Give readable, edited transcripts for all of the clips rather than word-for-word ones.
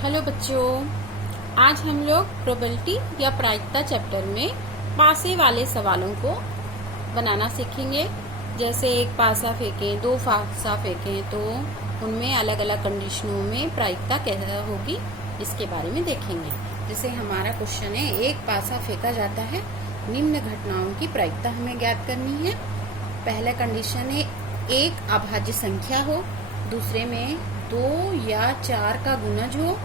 Hello बच्चों, आज हम लोग प्रोबेबिलिटी या प्रायिकता चैप्टर में पासे वाले सवालों को बनाना सीखेंगे। जैसे एक पासा फेंकें, दो पासा फेंकें तो उनमें अलग अलग कंडीशनों में प्रायिकता कैसे होगी इसके बारे में देखेंगे। जैसे हमारा क्वेश्चन है, एक पासा फेंका जाता है, निम्न घटनाओं की प्रायिकता हमें ज्ञात करनी है। पहला कंडीशन है एक अभाज्य संख्या हो, दूसरे में 2 या 4 का गुणज हो,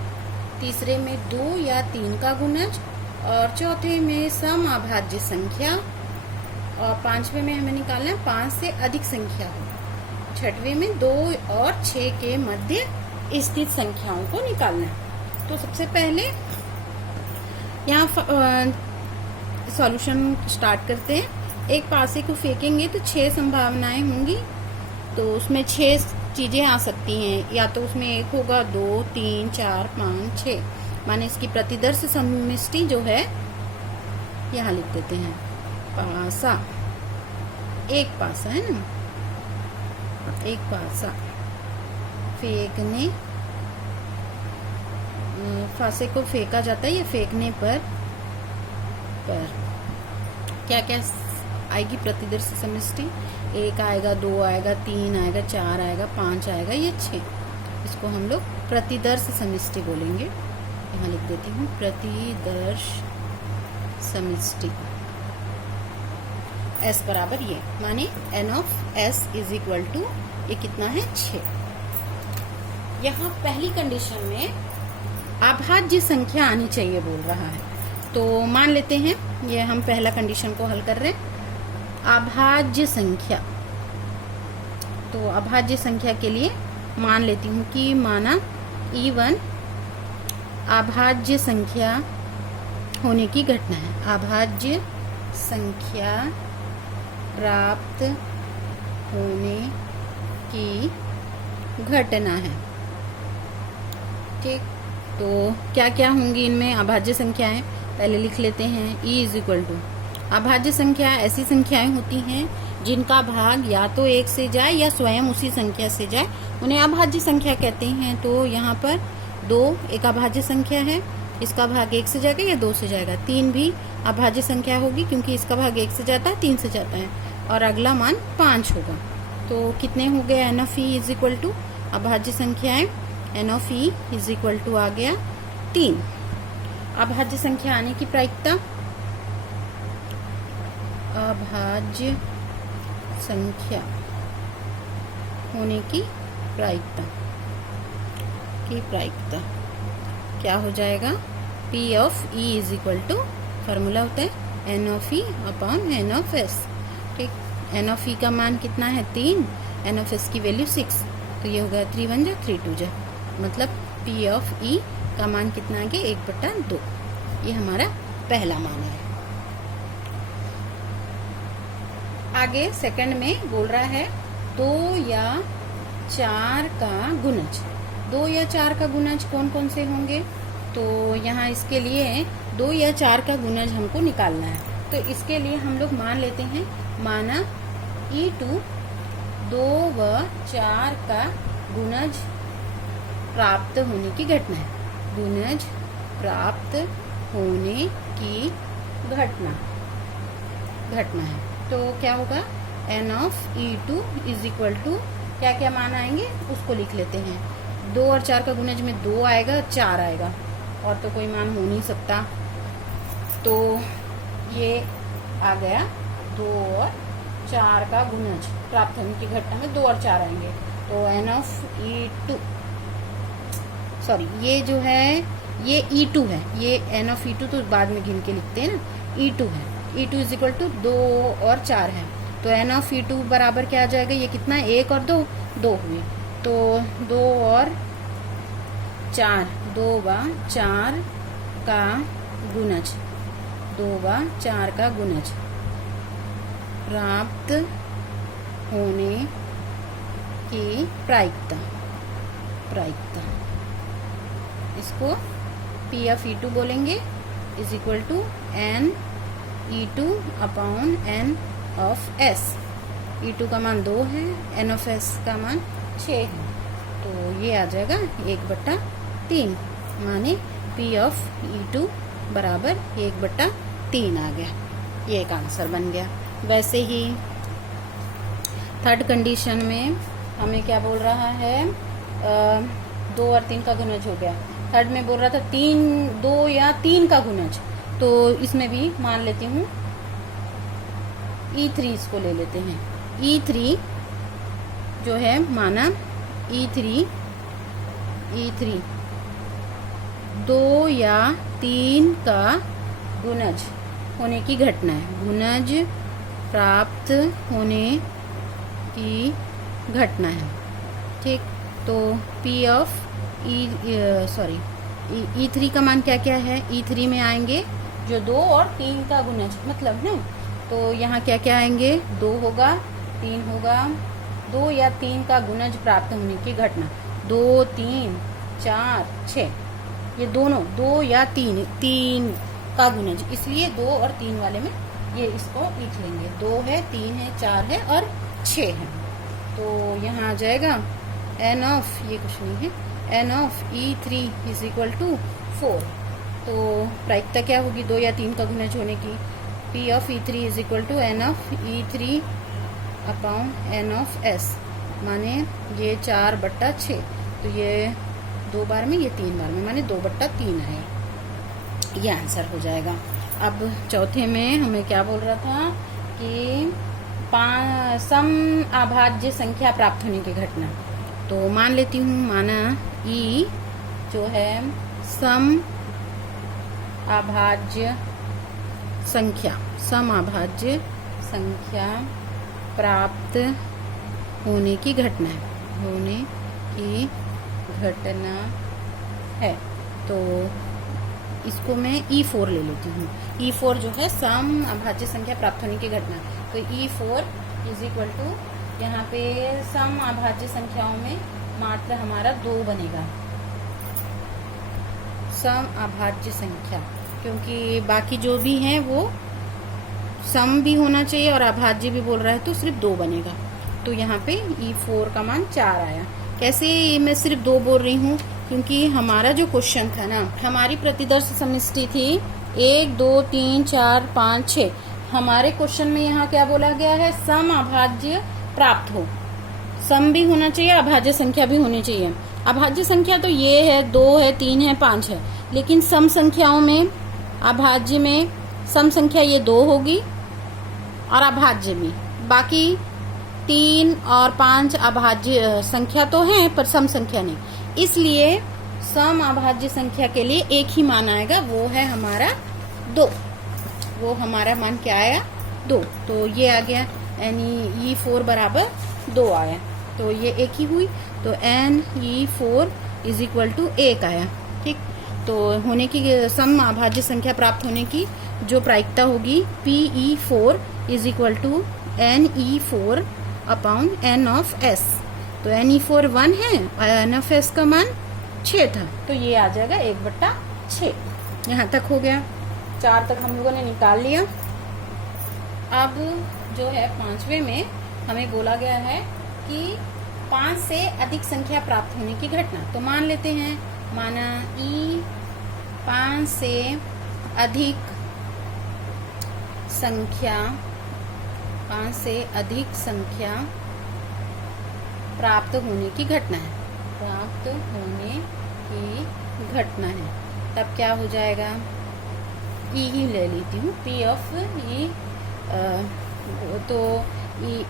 तीसरे में 2 या 3 का गुणज और चौथे में सम अभाज्य संख्या और पांचवे में हमें निकालना है 5 से अधिक संख्या हो, छठवें में 2 और 6 के मध्य स्थित संख्याओं को निकालना है। तो सबसे पहले यहाँ सॉल्यूशन स्टार्ट करते हैं। एक पासे को फेंकेंगे तो 6 संभावनाएं होंगी, तो उसमें 6 चीजें आ सकती हैं। या तो उसमें एक होगा, 2, 3, 4, 5, 6, माने इसकी प्रतिदर्श समष्टि जो है यहाँ लिख देते हैं। पासा, एक पासा है ना, एक पासा फेंकने, फासे को फेंका जाता है, ये फेंकने पर क्या क्या आएगी प्रतिदर्श समष्टि? 1 आएगा, 2 आएगा, 3 आएगा, 4 आएगा, 5 आएगा, ये 6। इसको हम लोग प्रतिदर्श समष्टि बोलेंगे। यहाँ लिख देती हूँ प्रतिदर्श समष्टि। S बराबर ये, माने n of S is equal to, ये कितना है? 6। यहाँ पहली कंडीशन में अभाज्य संख्या आनी चाहिए बोल रहा है, तो मान लेते हैं ये हम पहला कंडीशन को हल कर रहे हैं। अभाज्य संख्या, तो अभाज्य संख्या के लिए मान लेती हूँ कि माना E1 अभाज्य संख्या होने की घटना है। अभाज्य संख्या प्राप्त होने की घटना है। ठीक, तो क्या क्या होंगी इनमें अभाज्य संख्याएं? पहले लिख लेते हैं। E इज इक्वल टू, अभाज्य संख्या ऐसी संख्याएं होती हैं जिनका भाग या तो 1 से जाए या स्वयं उसी संख्या से जाए, उन्हें अभाज्य संख्या कहते हैं। तो यहाँ पर 2 एक अभाज्य संख्या है, इसका भाग 1 से जाएगा या 2 से जाएगा। 3 भी अभाज्य संख्या होगी क्योंकि इसका भाग 1 से जाता है, 3 से जाता है, और अगला मान 5 होगा। तो कितने हो गए? n of e is equal to, अभाज्य संख्याएं n of e is equal to आ गया 3। अभाज्य संख्या आने की प्रायिकता, अभाज्य संख्या होने की प्रायिकता क्या हो जाएगा? P of E is equal to, formula होता है n of E upon n of S। ठीक, n ऑफ E का मान कितना है? 3, n ऑफ S की वैल्यू 6, तो ये हो गया 3 1 जा 3 2 जा, मतलब P ऑफ E का मान कितना आ गया? 1/2। ये हमारा पहला मान है। आगे सेकंड में बोल रहा है 2 या 4 का गुणज। 2 या 4 का गुणज कौन कौन से होंगे? तो यहाँ इसके लिए 2 या 4 का गुणज हमको निकालना है। तो इसके लिए हम लोग मान लेते हैं, माना E2 2 व 4 का गुणज प्राप्त होने की घटना है। गुणज प्राप्त होने की घटना है। तो क्या होगा? n of E2 is equal to, क्या क्या मान आएंगे उसको लिख लेते हैं। 2 और 4 का गुणज में 2 आएगा, 4 आएगा, और तो कोई मान हो नहीं सकता। तो ये आ गया 2 और 4 का गुणज प्राप्त होने की घटना में 2 और 4 आएंगे। तो n ऑफ E2, सॉरी ये जो है ये E2 है, ये n ऑफ E2 तो बाद में गिन के लिखते हैं ना, E2 है। E2 इज इक्वल टू 2 और 4 है, तो n ऑफ E2 बराबर क्या आ जाएगा? ये कितना है? 1 और 2 हुए, तो 2 और 4, 2 व 4 का गुणज, 2 व 4 का गुणज प्राप्त होने की प्रायिकता, इसको P ऑफ E2 बोलेंगे, is equal to n E2 upon n of S। E2 का मान 2 है, n ऑफ S का मान 6 है, तो ये आ जाएगा 1/3। माने P(E2) बराबर 1/3 आ गया। ये एक आंसर बन गया। वैसे ही थर्ड कंडीशन में हमें क्या बोल रहा है, 2 और 3 का गुणज हो गया। थर्ड में बोल रहा था 2 या 3 का गुणज, तो इसमें भी मान लेती हूँ E3 इसको ले लेते हैं। E3 जो है माना E3 2 या 3 का गुणज होने की घटना है, गुणज प्राप्त होने की घटना है। ठीक, तो E3 का मान क्या क्या है, E3 में आएंगे जो 2 और 3 का गुणज मतलब ना, तो यहाँ क्या क्या आएंगे, 2 होगा 3 होगा, 2 या 3 का गुणज प्राप्त होने की घटना, 2 3 4 6, ये दोनों 2 या 3 का गुणज, इसलिए 2 और 3 वाले में ये इसको लिख लेंगे। 2 है 3 है 4 है और 6 है, तो यहाँ आ जाएगा n ऑफ, ये कुछ नहीं है, n of E3 is equal to 4। तो प्रायिकता क्या होगी 2 या 3 का गुणज होने की, P of E3 is equal to n of E3 upon n of S, माने ये 4/6, तो ये 2 बार में, ये 3 बार में, माने 2/3 है। ये आंसर हो जाएगा। अब चौथे में हमें क्या बोल रहा था कि सम अभाज्य संख्या प्राप्त होने की घटना, तो मान लेती हूँ, माना E जो है सम अभाज्य संख्या प्राप्त होने की घटना है, तो इसको मैं E4 ले लेती हूँ। E4 जो है सम अभाज्य संख्या प्राप्त होने की घटना, तो E4 इज इक्वल टू, यहाँ पे सम अभाज्य संख्याओं में मात्र हमारा 2 बनेगा, सम अभाज्य संख्या, क्योंकि बाकी जो भी हैं वो सम भी होना चाहिए और अभाज्य भी बोल रहा है, तो सिर्फ 2 बनेगा। तो यहाँ पे E4 का मान 4 आया। कैसे मैं सिर्फ 2 बोल रही हूँ, क्योंकि हमारा जो क्वेश्चन था ना, हमारी प्रतिदर्श समष्टि थी 1 2 3 4 5 6। हमारे क्वेश्चन में यहाँ क्या बोला गया है, सम अभाज्य प्राप्त हो, सम भी होना चाहिए, अभाज्य संख्या भी होनी चाहिए। अभाज्य संख्या तो ये है, 2 है 3 है 5 है, लेकिन सम संख्याओं में, अभाज्य में सम संख्या ये 2 होगी और अभाज्य भी, बाकी 3 और 5 अभाज्य संख्या तो हैं पर सम संख्या नहीं, इसलिए सम अभाज्य संख्या के लिए एक ही मान आएगा, वो है हमारा 2। वो हमारा मान क्या आया, 2, तो ये आ गया, यानी E4 बराबर 2 आया, तो ये एक ही हुई, तो NE4 इज इक्वल टू 1 आया। ठीक, तो होने की सम अभाज्य संख्या प्राप्त होने की जो प्रायिकता होगी PE4 is equal to NE4 upon N of S, तो NE4 1 है और N ऑफ S का मान 6 था, तो ये आ जाएगा 1/6। यहाँ तक हो गया, 4 तक हम लोगों ने निकाल लिया। अब जो है 5वें में हमें बोला गया है कि 5 से अधिक संख्या प्राप्त होने की घटना, तो मान लेते हैं, माना E 5 से अधिक संख्या प्राप्त होने की घटना है, तब क्या हो जाएगा, E ही ले लेती हूँ, P ऑफ E, तो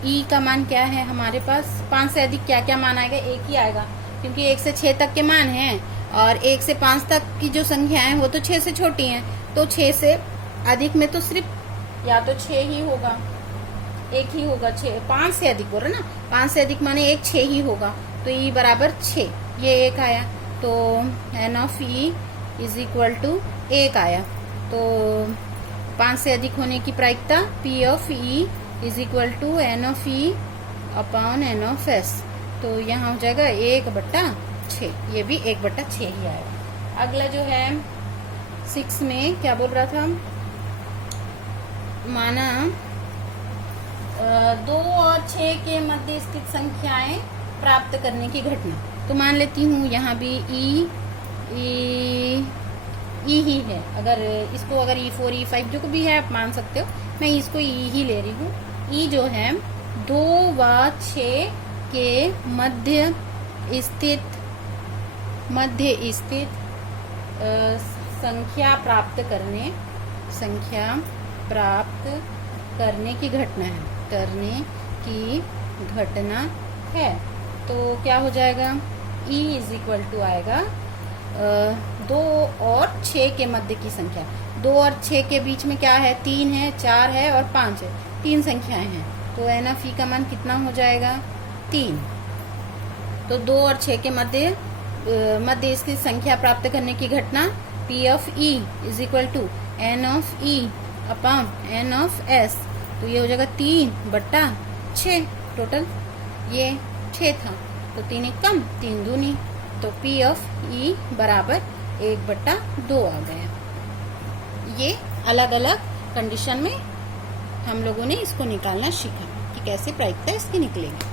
E का मान क्या है हमारे पास, 5 से अधिक क्या क्या मान आएगा, 1 ही आएगा, क्योंकि 1 से 6 तक के मान हैं और 1 से 5 तक की जो संख्याएं वो तो 6 से छोटी हैं, तो 6 से अधिक में तो सिर्फ या तो 6 ही होगा, 1 ही होगा, 6, 5 से अधिक बोल रहे ना, 5 से अधिक माने 1 6 ही होगा, तो E बराबर 6, ये 1 आया, तो N of E is equal to 1 आया, तो 5 से अधिक होने की प्रायिकता P of E is equal to N of E upon N of S, तो यहाँ हो जाएगा 1/6, ये भी 1/6 ही आएगा। अगला जो है 6 में क्या बोल रहा था, माना 2 और 6 के मध्य स्थित संख्याएं प्राप्त करने की घटना, तो मान लेती हूँ यहाँ भी E अगर इसको अगर E4 E5 जो भी है आप मान सकते हो, मैं इसको E ही ले रही हूँ। E जो है 2 व 6 के मध्य स्थित संख्या प्राप्त करने की घटना है। तो क्या हो जाएगा, E इज इक्वल टू आएगा 2 और 6 के मध्य की संख्या। 2 और 6 के बीच में क्या है, 3 है, 4 है और 5 है, 3 संख्याएं हैं। तो एन ऑफ ई का मान कितना हो जाएगा, 3। तो 2 और 6 के मध्य स्थित संख्या प्राप्त करने की घटना P of E is equal to N of E upon N of S। तो ये हो जाएगा 3/6। टोटल ये 6 था, तो 3 एक कम 3 दूनी, तो P ऑफ E बराबर 1/2 आ गया। ये अलग अलग कंडीशन में हम लोगों ने इसको निकालना सीखा कि कैसे प्रायिकता इसकी निकलेगी।